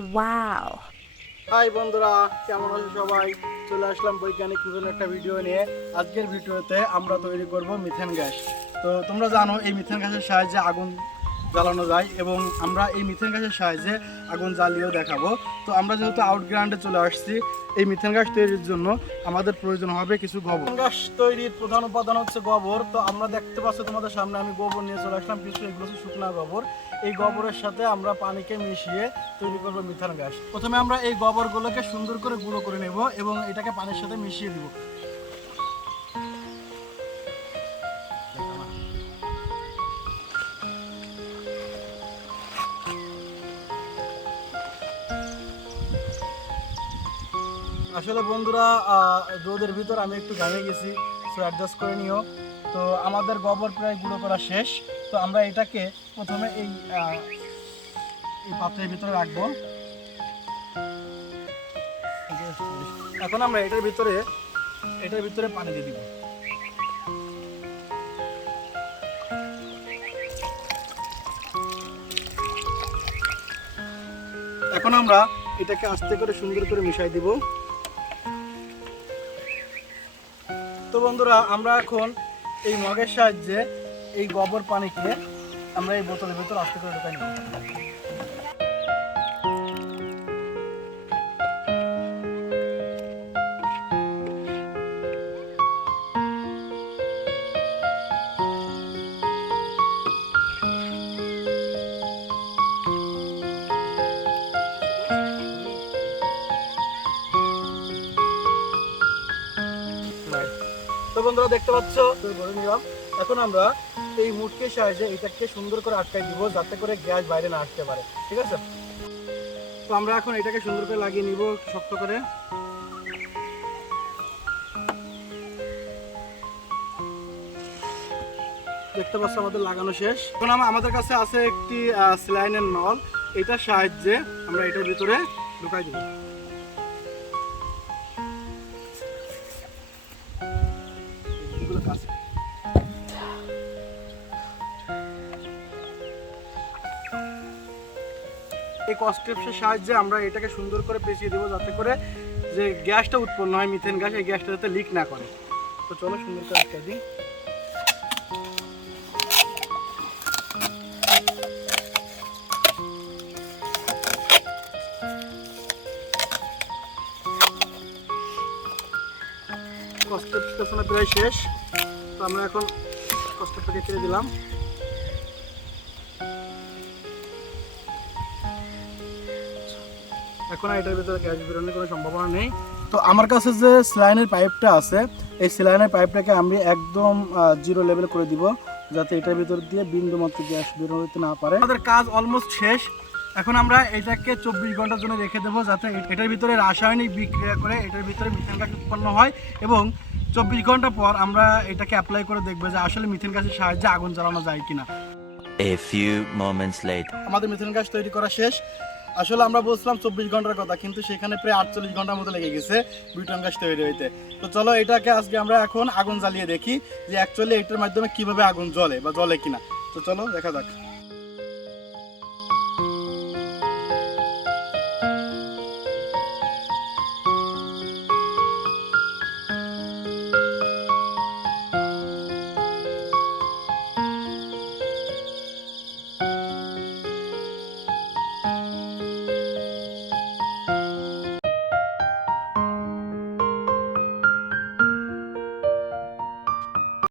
Wow! High বন্ধুরা, কেমন আছো সবাই? চলে আসলাম বৈজ্ঞানিক নতুন একটা ভিডিও নিয়ে। আজকের ভিডিওতে আমরা তৈরি করব মিথেন গ্যাস। তো তোমরা জানো এই মিথেন গ্যাসের সাহায্যে আগুন জ্বালানো যায় এবং আমরা এই মিথেন গ্যাসের সাহায্যে আগুন জ্বালিয়েও দেখাবো। তো আমরা যেহেতু আউটগ্রাউন্ডে চলে আসছি, এই মিথেন গ্যাস তৈরির জন্য আমাদের প্রয়োজন হবে কিছু গোবর। মিথেন গ্যাস তৈরির প্রধান উপাদান হচ্ছে গোবর। তো আমরা দেখতে পাচ্ছি তোমাদের সামনে আমি গোবর নিয়ে চলে আসলাম কিছু, এগুলো হচ্ছে শুকনা গোবর। এই গোবরের সাথে আমরা পানিকে মিশিয়ে তৈরি করবো মিথেন গ্যাস। প্রথমে আমরা এই গোবরগুলোকে সুন্দর করে গুঁড়ো করে নেব এবং এটাকে পানির সাথে মিশিয়ে দিব। আসলে বন্ধুরা, রোদের ভিতর আমি একটু ঘামে গেছি, সো অ্যাডজাস্ট করে নিও। তো আমাদের গোবর প্রায় গুঁড়ো করা শেষ। তো আমরা এটাকে প্রথমে এই পাত্রের ভিতরে রাখবো। এখন আমরা এটার ভিতরে পানি দিয়ে দিব। এখন আমরা এটাকে আস্তে করে সুন্দর করে মিশাই দিব। তো বন্ধুরা, আমরা এখন এই মগের সাহায্যে এই গোবর পানিকে আমরা এই বোতলের ভিতর আস্তে করে ঢোকাই নেব। তো বন্ধুরা দেখতে পাচ্ছ, ভরে নিলাম। এখন আমরা এই মুটকির সাহায্যে এটাকে সুন্দর করে আটকাই দিব, যাতে করে গ্যাস বাইরে না আসতে পারে। ঠিক আছে? তো আমরা এখন এটাকে সুন্দর করে লাগিয়ে নিব শক্ত করে। দেখতে পাচ্ছ আমাদের লাগানো শেষ। এখন আমাদের কাছে আছে একটি স্যালাইনের নল। এটার সাহায্যে আমরা এটার ভিতরে ঢুকাই দিব। এই কস্টেপসের সাহায্যে আমরা এটাকে সুন্দর করে পেঁচিয়ে দেবো, যাতে করে যে গ্যাসটা উৎপন্ন হয় মিথেন গ্যাস, এই গ্যাসটা যাতে লিক না করে। তো চলো সুন্দর করে আটকাই দিই। কস্টেপ স্টেশনে প্রায় শেষ। তো আমরা এখন কস্টেপটাকে ছেড়ে দিলাম। এখন এটার ভিতরে গ্যাস বেরোনোর কোনো সম্ভাবনা নেই। তো আমার কাছে যে স্যালাইনের পাইপটা আছে, এই স্যালাইনের পাইপটাকে আমি একদম জিরো লেভেল করে দিব, যাতে এটার ভিতর দিয়ে বিন্দু মাত্র গ্যাস বেরোতে না পারে। আমাদের কাজ অলমোস্ট শেষ। এখন আমরা এটাকে 24 ঘন্টার জন্য রেখে দেবো, যাতে এটার ভিতরে রাসায়নিক বিক্রিয়া করে এটার ভিতরে মিথেন গ্যাস উৎপন্ন হয় এবং 24 ঘন্টা পর আমরা এটাকে অ্যাপ্লাই করে দেখবো যে আসলে মিথেন গ্যাসের সাহায্যে আগুন জ্বালানো যায় কিনা। A few moments later. আমাদের মিথেন গ্যাস তৈরি করা শেষ। আসলে আমরা বলছিলাম 24 ঘন্টার কথা, কিন্তু সেখানে প্রায় 48 ঘন্টার মতো লেগে গেছে বিউটান গ্যাস তৈরি হইতে। তো চলো এটাকে আজকে আমরা এখন আগুন জ্বালিয়ে দেখি যে অ্যাকচুয়ালি এটার মাধ্যমে কিভাবে আগুন জ্বলে বা জ্বলে কিনা। তো চলো দেখা যাক।